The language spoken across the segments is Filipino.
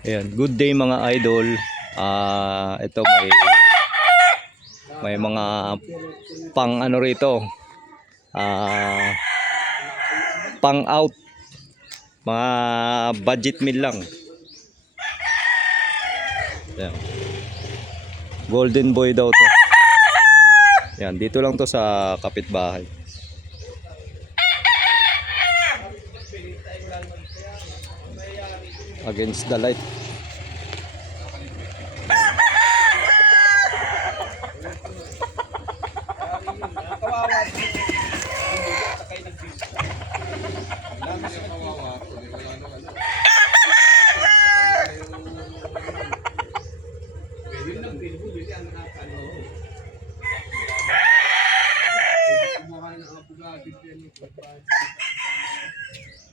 Ayan, good day mga idol. Ito may mga pang ano rito. Pang out. Mga budget meal lang. Ayan. Golden boy daw to. Ayan, dito lang to sa kapitbahay. Against the light.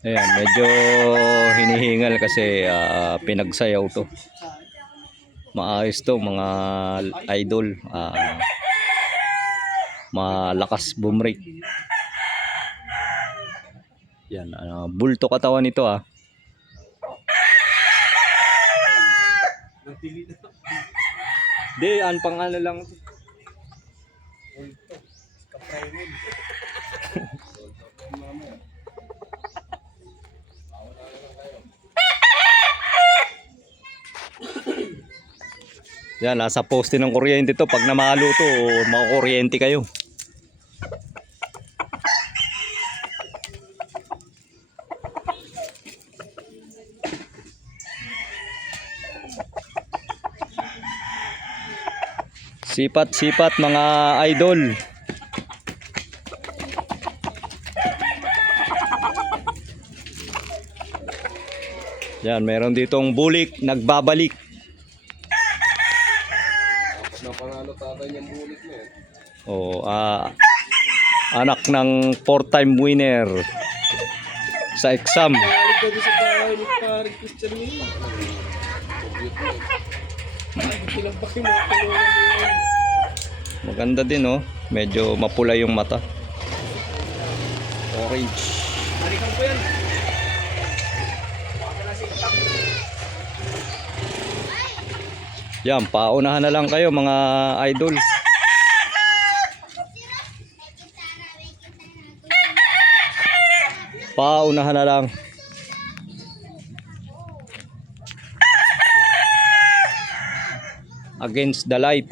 Ayan, medyo hinihingal kasi pinagsayaw to. Maayos to mga idol. Malakas bumrake. Yan, bulto katawan nito Di, pang ano lang. Bulto. Yan, nasa poste ng kuryente to. Pag namalo to, makukuryente kayo. Sipat-sipat mga idol. Yan, meron ditong bulik, nagbabalik. Napanalo tatay niyang bulik na yan. Oh, anak ng 4-time winner sa exam. Maganda din medyo mapula yung mata. Orange. Balikan ko yan. Yan, paunahan na lang kayo mga idol. Paunahan na lang. Against the light.